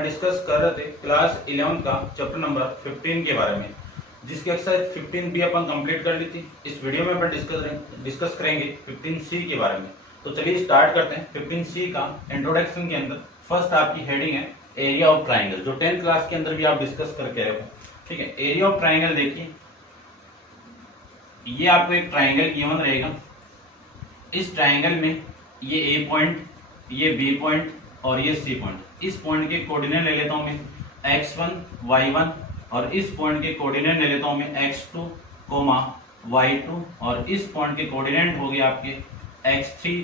अपन discuss कर रहे थे क्लास 11 का चैप्टर नंबर 15 के बारे में, जिसकी एक्सरसाइज 15 भी अपन कंप्लीट कर ली थी। इस वीडियो में अपन डिस्कस करेंगे 15C के बारे में। तो चलिए स्टार्ट करते हैं। 15C का इंट्रोडक्शन के अंदर फर्स्ट आपकी हेडिंग है एरिया ऑफ ट्राइंगल, जो 10th क्लास के अंदर भी आप डिस्कस करके आए हो। ठीक है, एरिया ऑफ ट्राइंगल देखिए, ये आपको एक ट्राइंगल गिवन रहेगा। इस ट्राइंगल में ये ए पॉइंट, ये बी पॉइंट और ये सी पॉइंट। इस पॉइंट के कोऑर्डिनेट ले लेता हूं मैं x1 y1, और इस पॉइंट के कोऑर्डिनेट ले लेता हूं मैं x2, y2, और इस पॉइंट के कोऑर्डिनेट हो गए आपके x3,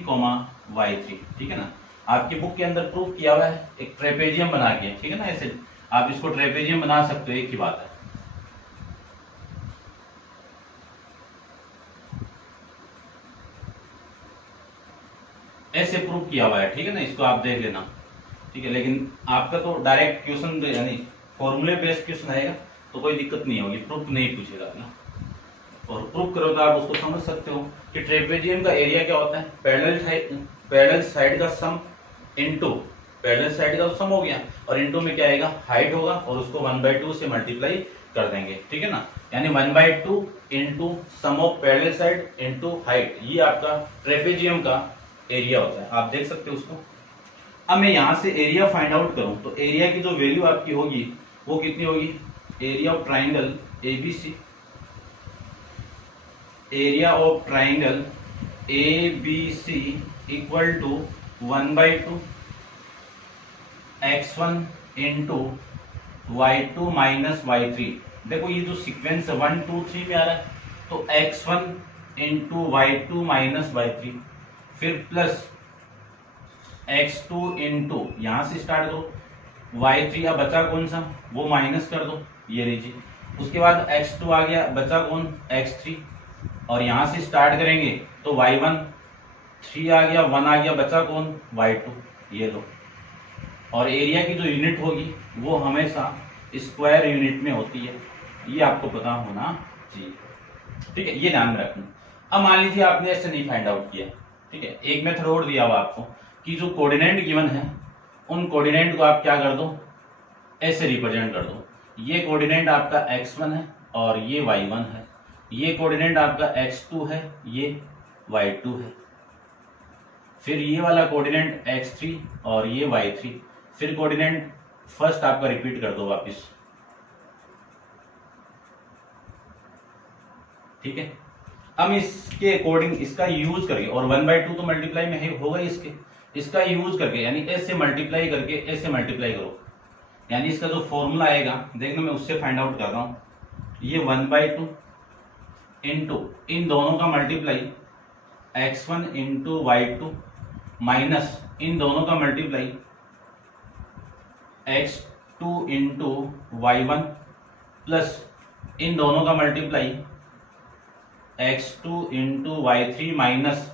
y3। ठीक है ना, आपकी बुक के अंदर प्रूफ किया हुआ है एक ट्रेपेजियम बना के। ठीक है ना, ऐसे आप इसको ट्रेपेजियम बना सकते हो, एक ही बात है। ऐसे प्रूफ किया हुआ है, ठीक है ना, इसको आप देख लेना। ठीक है, लेकिन आपका तो डायरेक्ट क्वेश्चन यानी फॉर्मूले बेस्ड क्वेश्चन आएगा, तो कोई दिक्कत नहीं होगी, प्रूफ नहीं पूछेगा ना। और प्रूफ करो तो आप उसको समझ सकते हो कि ट्रेपेजियम का एरिया क्या होता है, पैरेलल साइड का सम इनटू पैरेलल साइड का सम हो गया, और इनटू में क्या आएगा, हाइट होगा, और उसको 1/2 से मल्टीप्लाई कर देंगे। ठीक है ना, यानी 1/2 into sum of parallel side into height, ये आपका ट्रेपेजियम का एरिया होता है। आप देख सकते हो उसको। अब मैं यहां से एरिया फाइंड आउट करूं तो एरिया की जो वैल्यू आपकी होगी वो कितनी होगी, area of triangle ABC, area of triangle ABC equal to 1/2 x1 into y2 minus y3। देखो ये जो सीक्वेंस है 1 2 3 में आ रहा है, तो x1 into y2 minus y3, फिर प्लस x2 इंटू, यहां से स्टार्ट करो, y3 अब बचा कौन सा, वो माइनस कर दो, ये लीजिए। उसके बाद x2 आ गया, बचा कौन, x3, और यहां से स्टार्ट करेंगे तो y1 3 आ गया, 1 आ गया, बचा कौन, y2, ये लो। और एरिया की जो यूनिट होगी वो हमेशा स्क्वायर यूनिट में होती है, ये आपको पता होना चाहिए। ठीक है, ये ध्यान में रखना। अब मान लीजिए आपने ऐसे नहीं फाइंड आउट किया, ठीक है, एक मेथड और दिया हुआ आपको कि जो कोऑर्डिनेट गिवन है उन कोऑर्डिनेट को आप क्या कर दो, ऐसे रिप्रेजेंट कर दो। ये कोऑर्डिनेट आपका x1 है और ये y1 है, ये कोऑर्डिनेट आपका x2 है, ये y2 है, फिर ये वाला कोऑर्डिनेट x3 और ये y3, फिर कोऑर्डिनेट फर्स्ट आपका रिपीट कर दो वापस। ठीक है, अब इसके अकॉर्डिंग इसका यूज करके, और 1/2 तो मल्टीप्लाई में है होगा इसके, इसका यूज करके यानी ऐसे मल्टीप्लाई करके ऐसे मल्टीप्लाई करो, यानी इसका जो फॉर्मूला आएगा देखना, मैं उससे फाइंड आउट कर रहा हूं। ये 1/2 इंटू इन दोनों का multiply x1 into y2 minus इन दोनों का multiply x2 into y1 plus इन दोनों का multiply x2 into y3 minus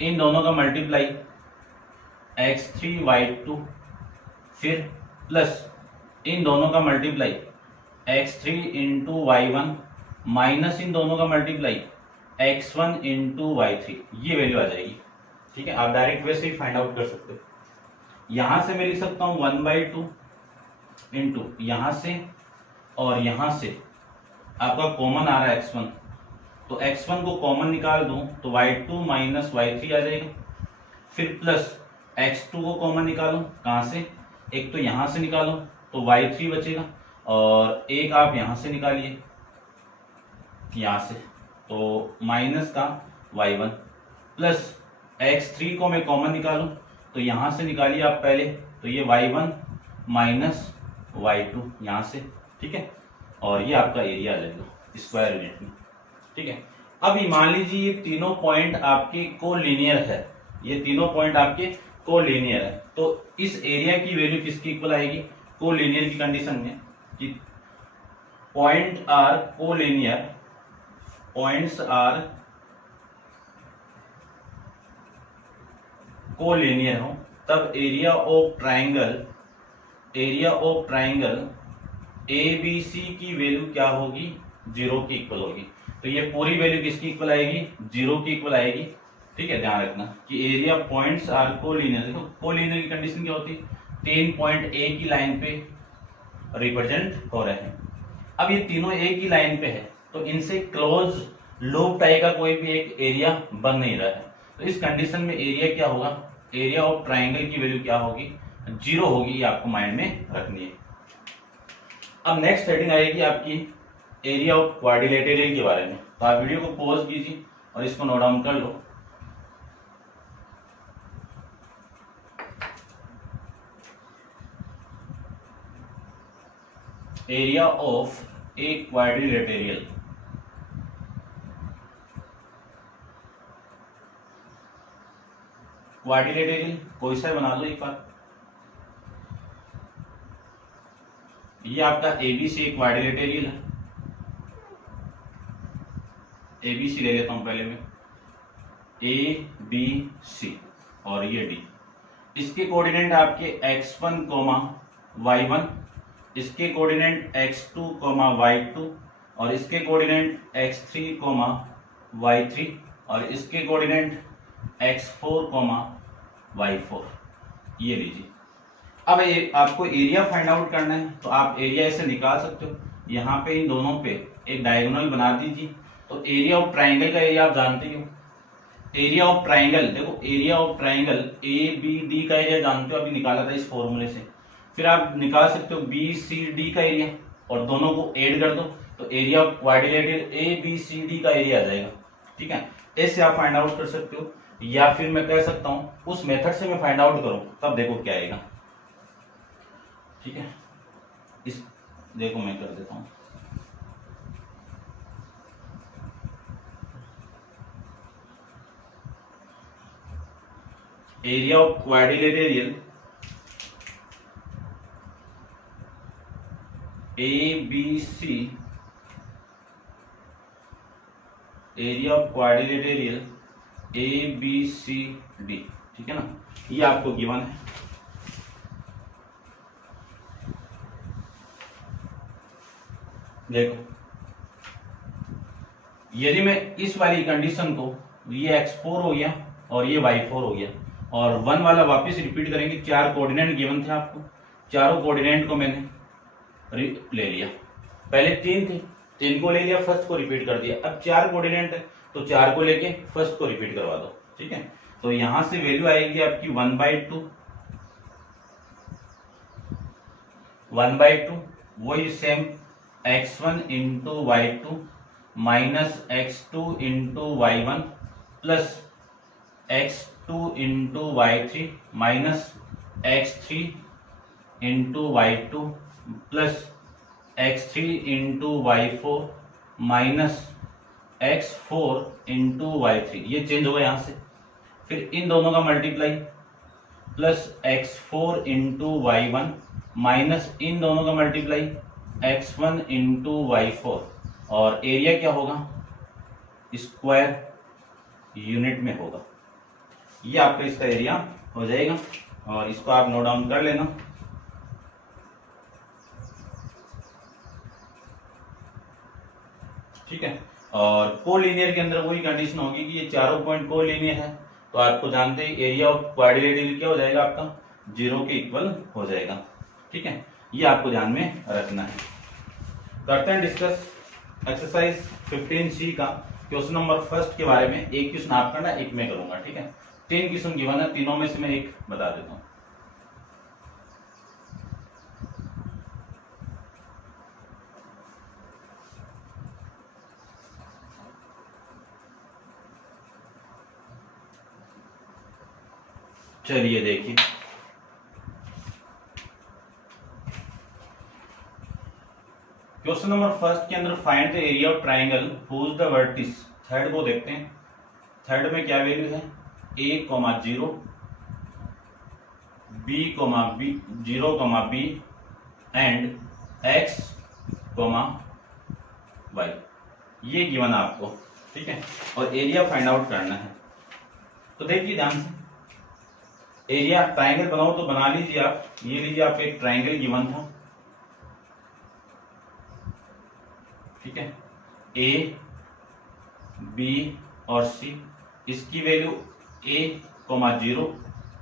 इन दोनों का मल्टीप्लाई x3 y2, फिर प्लस इन दोनों का multiply x3 into y1 minus इन दोनों का मल्टीप्लाई x1 इंटू y3, ये वैल्यू आ जाएगी। ठीक है, आप डायरेक्ट वैसे ही फाइंड आउट कर सकते हो। यहां से मैं लिख सकता हूं 1/2 इंटू यहां से और यहां से आपका कॉमन आ रहा है x1, तो x1 को कॉमन निकाल दूं तो y2 माइनस y3 आ जाएगा, फिर प्लस x2 को कॉमन निकालो, कहां से, एक तो यहां से निकालो तो y3 बचेगा, और एक आप यहां से निकालिए, यहां से, तो माइनस का y1, प्लस x3 को मैं कॉमन निकालूं तो यहां से निकालिए आप पहले, तो ये y1 माइनस y2 यहां से। ठीक है, और ये आपका एरिया आ जाएगा स्क्वायर यूनिट में। ठीक है, अब मान लीजिए ये तीनों पॉइंट आपके कोलिनियर है, ये तीनों पॉइंट आपके कोलिनियर है, तो इस एरिया की वैल्यू किसकी इक्वल आएगी, कोलिनियर की कंडीशन में कि point are collinear, points are collinear हो, तब एरिया ऑफ ट्राइंगल एबीसी की वैल्यू क्या होगी, 0 की इक्वल होगी। तो ये पूरी वैल्यू किसकी इक्वल आएगी, 0 की इक्वल आएगी। ठीक है, ध्यान रखना कि एरिया पॉइंट्स आर कोलिनियर। देखो कोलिनियर की कंडीशन क्या होती है, 3 पॉइंट ए की लाइन पे रिप्रेजेंट हो रहे हैं। अब ये तीनों ए की लाइन पे है तो इनसे क्लोज लूप टाइप का कोई भी एक एरिया बन नहीं रहा है। तो इस कंडीशन में एरिया क्या होगा, एरिया ऑफ ट्राइंगल की वैल्यू क्या होगी, 0 होगी। ये आपको माइंड में रखनी है। अब नेक्स्ट हेडिंग आएगी आपकी एरिया ऑफ क्वाड्रिलेटरल के बारे में। तो आप वीडियो को पॉज कीजिए और इसको नोट डाउन कर लो। Area of a quadrilateral, quadrilateral कोई सा बना लो एक बार। ये आपका एबीसी क्वाड्रिलेटरल है। एबीसी ले लेता हूं पहले मैं, ए बी सी और ये डी। इसके कोऑर्डिनेट आपके x1, y1, इसके कोऑर्डिनेट x2, y2 और इसके कोऑर्डिनेट x3, y3 और इसके कोऑर्डिनेट x4, y4। ये लीजिए। अब ये आपको एरिया फाइंड आउट करना है तो आप एरिया ऐसे निकाल सकते हो। यहाँ पे इन दोनों पे एक डायगोनल बना दीजिए। तो एरिया ऑफ ट्राइंगल का एरिया आप जानते हो। एरिया ऑफ ट्राइंगल देखो, area of triangle A B D का एरिया जानते हो, अभी निकाला था इस फॉर्मूले से। फिर आप निकाल सकते हो बी सी डी का एरिया और दोनों को ऐड कर दो तो area of quadrilateral A B C D का एरिया आ जाएगा। ठीक है, ऐसे आप फाइंड आउट कर सकते हो। या फिर मैं कह सकता हूं उस मेथड से मैं फाइंड आउट करूं तब देखो क्या आएगा। ठीक है, इस देखो मैं कर देता हूं। Area of quadrilateral A B C, area of quadrilateral A B C D. ठीक है ना, ये आपको गिवन है। देखो, यदि मैं इस वाली कंडीशन को, ये x4 हो गया और ये y4 हो गया और 1 वाला वापस रिपीट करेंगे। 4 कोऑर्डिनेट गिवन थे आपको, चारों कोऑर्डिनेट को मैंने ले लिया। पहले 3 थे, 3 को ले लिया, फर्स्ट को रिपीट कर दिया। अब 4 कोऑर्डिनेट है तो 4 को लेके फर्स्ट को रिपीट करवा दो। ठीक है, तो यहां से वैल्यू आएगी आपकी 1/2, 1/2 वही same x1 into y2 minus x2 into y1 plus x2 into y3 minus x3 into y2 plus x3 into y4 minus x4 into y3। ये चेंज होगा यहां से। फिर इन दोनों का multiply plus x4 into y1 minus इन दोनों का मल्टीप्लाई x1 इंटू y4 और एरिया क्या होगा, स्क्वायर यूनिट में होगा। ये आपका इसका एरिया हो जाएगा और इसको आप नोट डाउन कर लेना। ठीक है, और कोलिनियर के अंदर वही कंडीशन होगी कि ये चारों पॉइंट कोलिनियर है तो आपको जानते ही एरिया ऑफ क्वाड्रिलेटरल क्या हो जाएगा आपका, 0 के इक्वल हो जाएगा। ठीक है, ये आपको ध्यान में रखना है। करते हैं डिस्कस एक्सरसाइज 15C का क्वेश्चन नंबर फर्स्ट के बारे में। एक क्वेश्चन आप करना, एक मैं करूंगा। ठीक है, 3 क्वेश्चन गिवन है, तीनों में से मैं एक बता देता हूं। चलिए देखिए, क्वेश्चन नंबर फर्स्ट के अंदर find the area of triangle whose the vertices. Third को देखते हैं। थर्ड में क्या वैल्यू है, a, 0 b, 0, b and x, y। ये गिवन आपको। ठीक है, और एरिया फाइंड आउट करना है। तो देखिए ध्यान से, एरिया ट्राइंगल बनाओ तो बना लीजिए आप। ये लीजिए, आपको एक ट्राइंगल गिवन था। ठीक है, ए बी और सी, इसकी वैल्यू a, 0,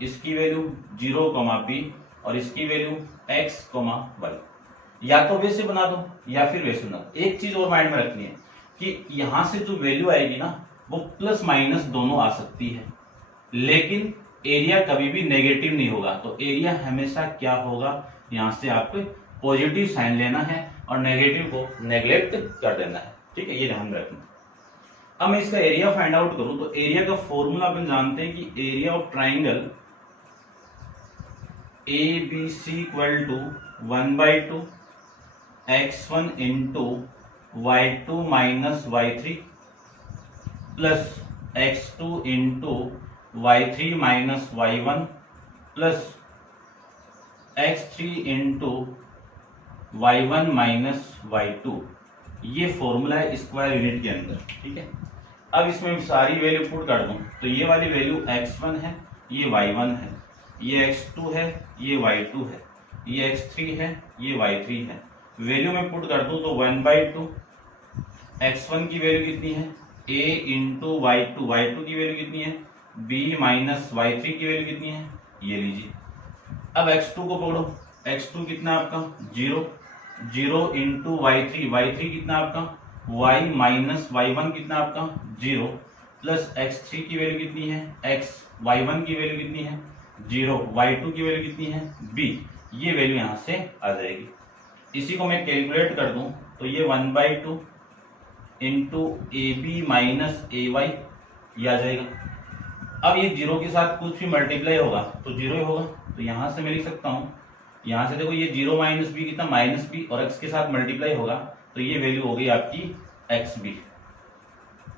इसकी वैल्यू 0, b और इसकी वैल्यू x, y। या तो वैसे बना दो या फिर वैसे बना दो। एक चीज और माइंड में रखनी है कि यहां से जो वैल्यू आएगी ना वो प्लस माइनस दोनों आ सकती है, लेकिन एरिया कभी भी नेगेटिव नहीं होगा। तो एरिया हमेशा क्या होगा, यहां से आपको पॉजिटिव साइन लेना है और नेगेटिव को नेग्लेक्ट कर देना है। ठीक है, ये ध्यान रखना। अब मैं इसका एरिया फाइंड आउट करूं तो एरिया का फॉर्मूला अपन जानते हैं कि area of triangle ABC equal to 1/2 x1 into y2 minus y3 plus x2 into y3 minus y1 plus x3 into y1 minus y2। ये फॉर्मूला है स्क्वायर यूनिट के अंदर। ठीक है, अब इसमें सारी वैल्यू पुट कर दूं तो ये वाली वैल्यू x1 है, ये y1 है, ये x2 है, ये y2 है, ये x3 है, ये y3 है। वैल्यू में पुट कर दूं तो 1/2 x1 की वैल्यू कितनी है a इंटू y2, y2 की वैल्यू कितनी है b माइनस y3 की वैल्यू कितनी है, ये लीजिए। अब x2 को पकड़ो, x2 कितना आपका 0, 0 इंटू y3, y3 कितना आपका y माइनस y1 कितना आपका 0 प्लस x3 की वैल्यू कितनी है x, y1 की वैल्यू कितनी है 0, y2 की वैल्यू कितनी है b। ये वैल्यू यहां से आ जाएगी। इसी को मैं कैलकुलेट कर दूं तो ये 1/2 इंटू AB माइनस AY ये आ जाएगा। अब ये 0 के साथ कुछ भी मल्टीप्लाई होगा तो 0 ही होगा, तो यहां से मैं लिख सकता हूं, यहां से देखो ये 0 माइनस बी कितना माइनस बी, और x के साथ मल्टीप्लाई होगा तो ये वैल्यू हो गई आपकी xb।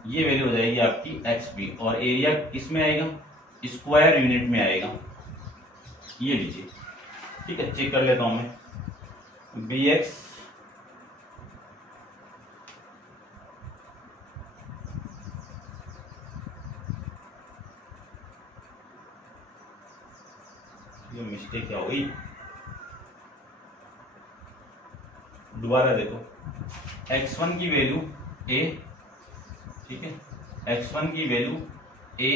ये वैल्यू हो जाएगी आपकी xb और एरिया किसमें आएगा, स्क्वायर यूनिट में आएगा। ये लीजिए। ठीक है, चेक कर लेता हूं मैं bx ये मिस्टेक क्या हुई, दोबारा देखो x1 की वैल्यू a, ठीक है, x1 की value a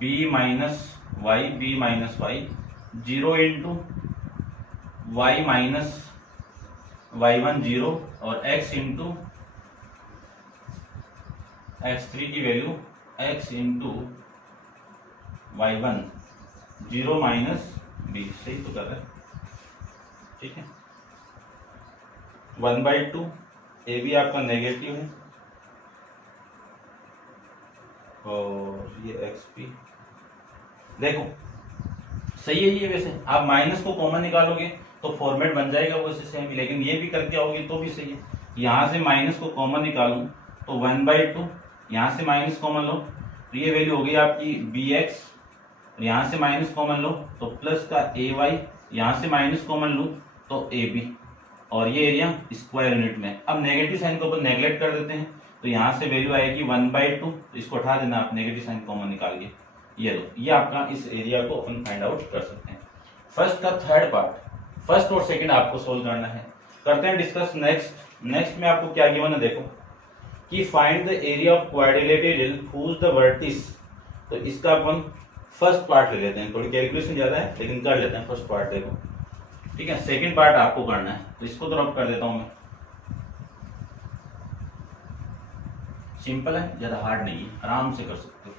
b minus Y, b minus Y, 0 into Y minus y1 0 और x इंटू x3 की value x into y1 0 minus b। सही तो कर रहा है। ठीक है, 1/2 ए भी आपका नेगेटिव है और ये xp देखो सही है। ये वैसे आप माइनस को कॉमन निकालोगे तो फॉर्मेट बन जाएगा वो सेम, लेकिन ये भी करके आओगे तो भी सही है। यहां से माइनस को कॉमन निकालूं तो 1/2, यहां से माइनस कॉमन लो तो ये वैल्यू हो गई आपकी bx, यहां से माइनस कॉमन लो तो प्लस का ay, यहां से माइनस कॉमन लो तो ab, और ये एरिया स्क्वायर यूनिट में। अब नेगेटिव साइन को अपन नेग्लेक्ट कर देते हैं तो यहां से वैल्यू आएगी 1/2, तो इसको उठा देना आप, नेगेटिव साइन कॉमन निकाल के ये लो। ये आपका इस एरिया को अपन फाइंड आउट कर सकते हैं। फर्स्ट का थर्ड पार्ट, फर्स्ट और सेकंड आपको सोल्व करना है। करते हैं डिस्कस नेक्स्ट में आपको क्या गिवन है देखो कि find the area of quadrilateral whose the vertices. तो इसका अपन फर्स्ट पार्ट ले लेते हैं, थोड़ी कैलकुलेशन ज्यादा है लेकिन कर लेते हैं फर्स्ट पार्ट देखो। ठीक है, सेकंड पार्ट आपको करना है तो इसको ड्रॉप कर देता हूं मैं। सिंपल है, ज्यादा हार्ड नहीं है, आराम से कर सकते हो।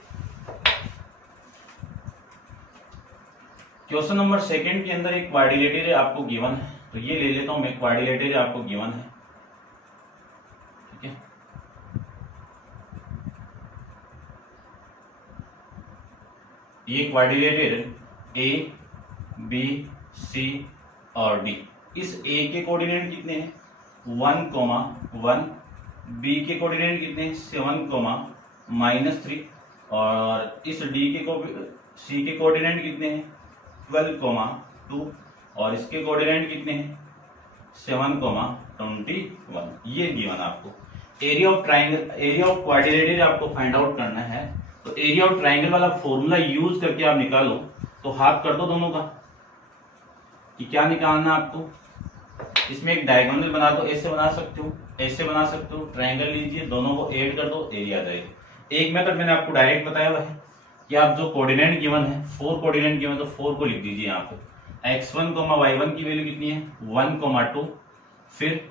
क्वेश्चन नंबर सेकंड के अंदर एक क्वाड्रिलेटरल आपको गिवन है, तो ये ले लेता हूं मैं। क्वाड्रिलेटरल आपको गिवन है, ठीक है। ये क्वाड्रिलेटरल ए बी सी और डी। इस ए के कोऑर्डिनेट कितने हैं 1,1, बी के कोऑर्डिनेट कितने हैं 7,-3, और इस डी के सी के कोऑर्डिनेट कितने हैं 12,2, और इसके कोऑर्डिनेट कितने हैं 7,21। ये गिवन आपको area of triangle, area of quadrilateral आपको फाइंड आउट करना है। तो एरिया ऑफ ट्राइंगल वाला फॉर्मूला यूज करके आप निकालो, तो हाफ कर दो दोनों का कि क्या निकालना आपको। इसमें एक डायगोनल बना दो, ऐसे बना सकते हो, ऐसे बना सकते हो। ट्राइंगल लीजिए, दोनों को ऐड कर दो, एरिया आ जाएगा। एक मेथड मैंने आपको डायरेक्ट बताया हुआ है कि आप जो कोऑर्डिनेट गिवन है 4 कोऑर्डिनेट गिवन, तो 4 को लिख दीजिए यहाँ पे। x1 कोमा y1 की वैल्यू कितनी है 1,2, फिर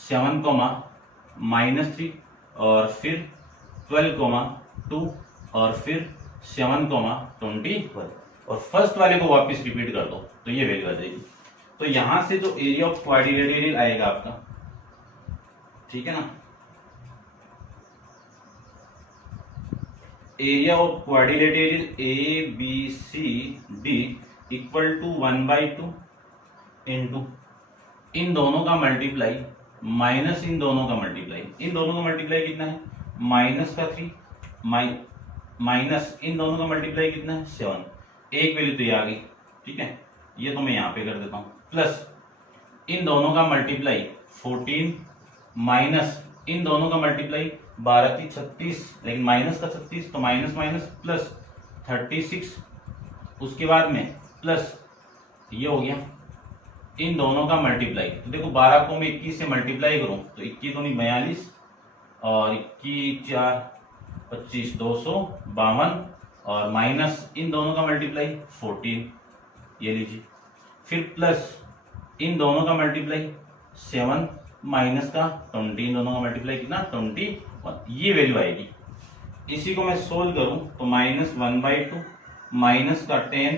7,-3 और फिर 12,2 और फिर 7,21 और फर्स्ट वाले को वापस रिपीट कर दो तो ये वैल्यू आ जाएगी। तो यहां से जो एरिया ऑफ क्वाड्रिलेटरल आएगा आपका, ठीक है ना, area of quadrilateral A B C D equal to 1/2 into इन दोनों का मल्टीप्लाई माइनस इन दोनों का मल्टीप्लाई। इन दोनों का मल्टीप्लाई कितना है -3 माइनस इन दोनों का मल्टीप्लाई कितना है 7। एक वैल्यू तो ये आ गई, ठीक है, ये तो मैं यहाँ पे कर देता हूँ, प्लस इन दोनों का मल्टीप्लाई 14 माइनस इन दोनों का मल्टीप्लाई 12 की 36, लेकिन माइनस का 36 तो माइनस माइनस प्लस 36, उसके बाद में प्लस ये हो गया इन दोनों का मल्टीप्लाई। तो देखो 12 को मैं 21 से मल्टीप्लाई करूं तो 21 दूनी 42 और 21 4 25 252 और माइनस इन दोनों का मल्टीप्लाई 14, ये लीजिए, फिर प्लस इन दोनों का मल्टीप्लाई 7 माइनस का 20, इन दोनों का मल्टीप्लाई कितना 21, ये वैल्यू आएगी। इसी को मैं सोल्व करूं तो -1/2 माइनस का 10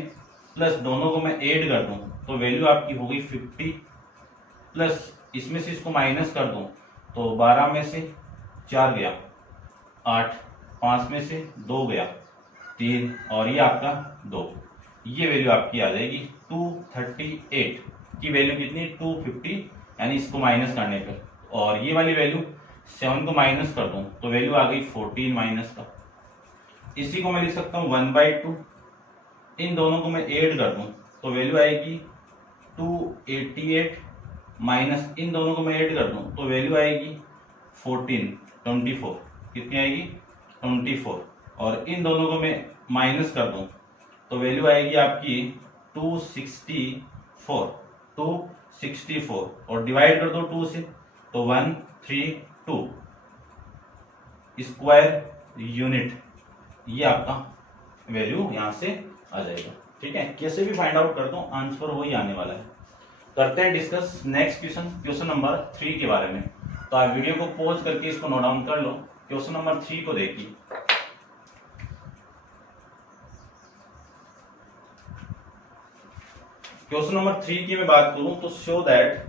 प्लस दोनों को मैं ऐड कर दूं तो वैल्यू आपकी हो गई 50, प्लस इसमें से इसको माइनस कर दूं तो 12 में से 4 गया 8, 5 में से 2 गया 3 और ये आपका 2, ये वैल्यू आपकी आ जाएगी 238 की वैल्यू कितनी 250, यानी इसको माइनस करने पर, और ये वाली वैल्यू 7 को माइनस कर दूं तो वैल्यू आ गई 14 माइनस का। इसी को मैं लिख सकता हूँ 1/2, इन दोनों को मैं ऐड कर दूं तो वैल्यू आएगी 288 माइनस इन दोनों को मैं ऐड कर दूं तो वैल्यू आएगी 24, कितनी आएगी 24, और इन दोनों को मैं माइनस कर दूं तो वैल्यू आएगी आपकी 264 और डिवाइड कर दो 2 से तो 132 स्क्वायर यूनिट, ये आपका वैल्यू यहां से आ जाएगा। ठीक है, कैसे भी फाइंड आउट कर दो आंसर वही आने वाला है। करते हैं डिस्कस नेक्स्ट क्वेश्चन नंबर 3 के बारे में। तो आप वीडियो को पॉज करके इसको नोट डाउन कर लो। क्वेश्चन नंबर 3 को देखिए। क्वेश्चन नंबर 3 की मैं बात करूं तो show that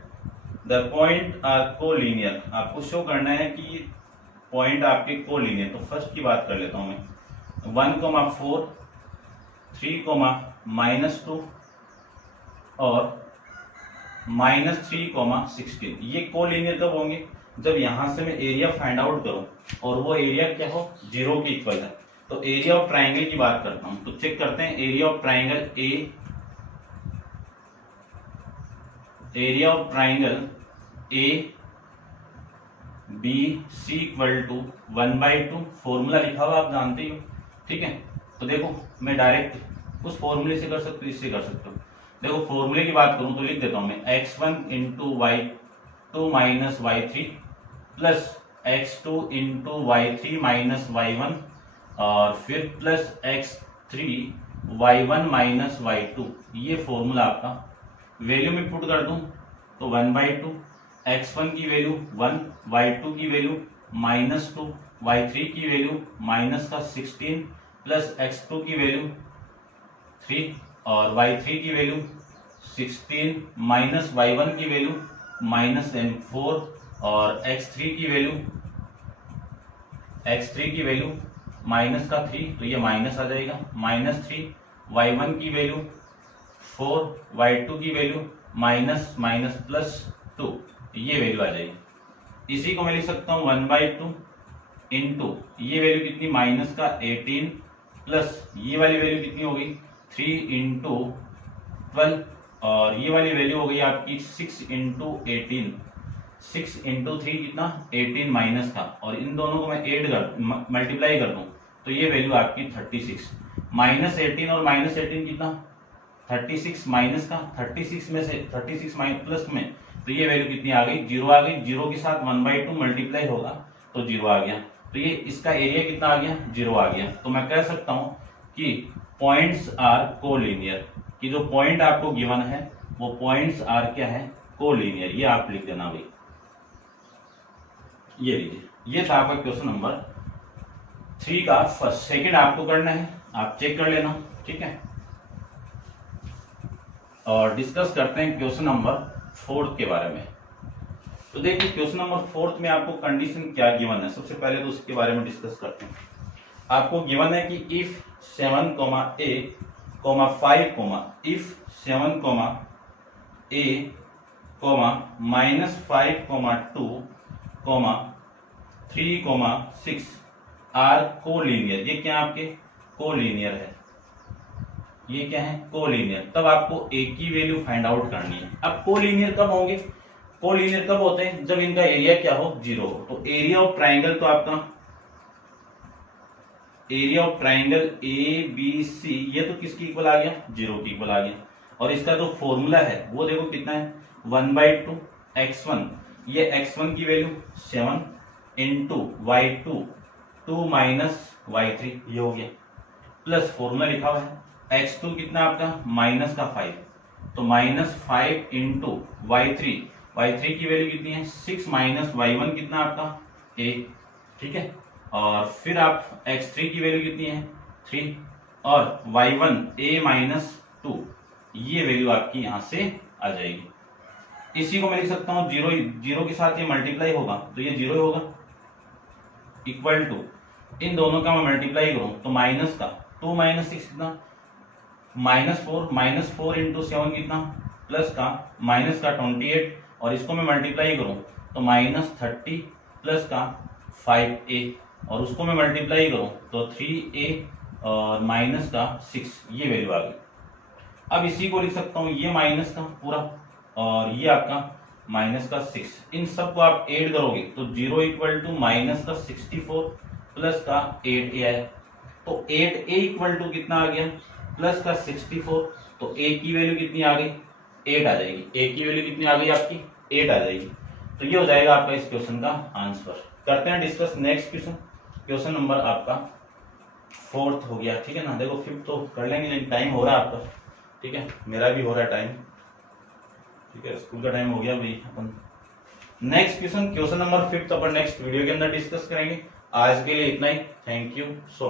the point are collinear, आपको शो करना है कि पॉइंट आपके कोलिनियर। तो फर्स्ट की बात कर लेता हूं मैं, 1,4 3,-2 और -3,16, ये कोलिनियर कब होंगे जब यहां से मैं एरिया फाइंड आउट करूं और वो एरिया क्या हो 0 के इक्वल है। तो एरिया ऑफ ट्राइंगल की बात करता हूं तो चेक करते हैं area of triangle A B C equal to 1/2, formula लिखा हुआ आप जानते ही हो। ठीक है, तो देखो मैं डायरेक्ट उस फॉर्मूले से कर सकते हो, इससे कर सकते हो। देखो फॉर्मूले की बात करूं तो लिख देता हूं मैं x1 into y2 minus y3 plus x2 into y3 minus y1 और फिर plus x3 y1 minus y2, ये फॉर्मूला आपका। वैल्यू में पुट कर दूं तो 1/2, x1 की वैल्यू 1, y2 की वैल्यू -2, y3 की वैल्यू -16 प्लस x2 की वैल्यू 3 और y3 की वैल्यू 16 माइनस y1 की वैल्यू -4 और x3 की वैल्यू -3, तो ये माइनस आ जाएगा -3, y1 की वैल्यू 4, y2 की वैल्यू -+2, ये वैल्यू आ जाएगी। इसी को मैं लिख सकता हूँ 1/2 इंटू ये वैल्यू कितनी -18 प्लस ये वाली वैल्यू कितनी हो गई 3 इंटू 12 और ये वाली वैल्यू हो गई आपकी 6 इंटू 18, 6 इंटू 3 कितना 18 माइनस का, और इन दोनों को मैं मल्टीप्लाई कर दूं तो ये वैल्यू आपकी 36, -18 और -18 कितना 36 माइनस का 36 में से 36 प्लस में, तो ये वैल्यू कितनी आ गई 0 आ गई। 0 के साथ 1/2 मल्टीप्लाई होगा तो 0 आ गया, तो ये इसका एरिया कितना आ गया 0 आ गया। तो मैं कह सकता हूं कि पॉइंट्स आर कोलिनियर, कि जो पॉइंट आपको गिवन है वो पॉइंट्स आर क्या है, कोलिनियर। ये आप लिख देना भाई, ये लीजिए, ये था आपका क्वेश्चन नंबर 3 का फर्स्ट। सेकंड आपको करना है, आप चेक कर लेना, ठीक है। और डिस्कस करते हैं क्वेश्चन नंबर 4 के बारे में। तो देखिए क्वेश्चन नंबर 4 में आपको कंडीशन क्या गिवन है, सबसे पहले तो उसके बारे में डिस्कस करते हैं। आपको गिवन है कि if 7, a, 5, if 7, a, -5, 2, 3, 6 are collinear. ये क्या आपके कोलिनियर है, ये क्या है कोलिनियर। तब आपको ए की वैल्यू फाइंड आउट करनी है। अब कोलिनियर कब होंगे, कोलिनियर कब होते हैं, जब इनका एरिया क्या हो, 0 हो। तो एरिया ऑफ ट्राइंगल, तो आपका area of triangle A B C, ये तो किसकी इक्वल आ गया, 0 की इक्वल आ गया। और इसका जो फॉर्मूला है वो देखो कितना है, 1/2 x1। ये x1 की value 7 into y2 2 minus y3, ये हो गया। प्लस फॉर्मूला लिखा हुआ है x2 कितना आपका -5, तो -5 इंटू y3, y3 की वैल्यू कितनी है 6 माइनस y1 कितना आपका 8, ठीक है। और फिर आप x3 की वैल्यू कितनी है 3, और y1 a-2, ये वैल्यू आपकी यहां से आ जाएगी। इसी को मैं लिख सकता हूं 0 के साथ ये मल्टीप्लाई होगा तो ये 0 होगा, इक्वल टू इन दोनों का मैं मल्टीप्लाई करूं तो माइनस का 2 - 6 कितना -4 इंटू 7 कितना, प्लस का माइनस का 28, और इसको मैं मल्टीप्लाई करूं तो -30 प्लस का 5a, और उसको मैं मल्टीप्लाई करूं तो 3a और माइनस का 6, ये वैल्यू आ गई। अब इसी को लिख सकता हूं, ये माइनस का पूरा और ये आपका माइनस का 6, इन सबको आप ऐड करोगे तो 0 इक्वल टू माइनस का 64 प्लस का 8a आया। तो 8a इक्वल टू कितना आ गया, प्लस का 64, तो a की वैल्यू कितनी आ गई 8 आ जाएगी। a की वैल्यू कितनी आ गई आपकी 8 आ जाएगी। तो ये हो जाएगा आपका इस क्वेश्चन का आंसर। करते हैं discuss next question. Question number आपका 4th हो गया, ठीक है ना। देखो 5th तो कर लेंगे लेकिन टाइम हो रहा है आपका, ठीक है, मेरा भी हो रहा है टाइम, ठीक है, स्कूल का टाइम हो गया भाई। अपन नेक्स्ट क्वेश्चन नंबर 5th अपन नेक्स्ट वीडियो के अंदर डिस्कस करेंगे। आज के लिए इतना ही, थैंक यू सो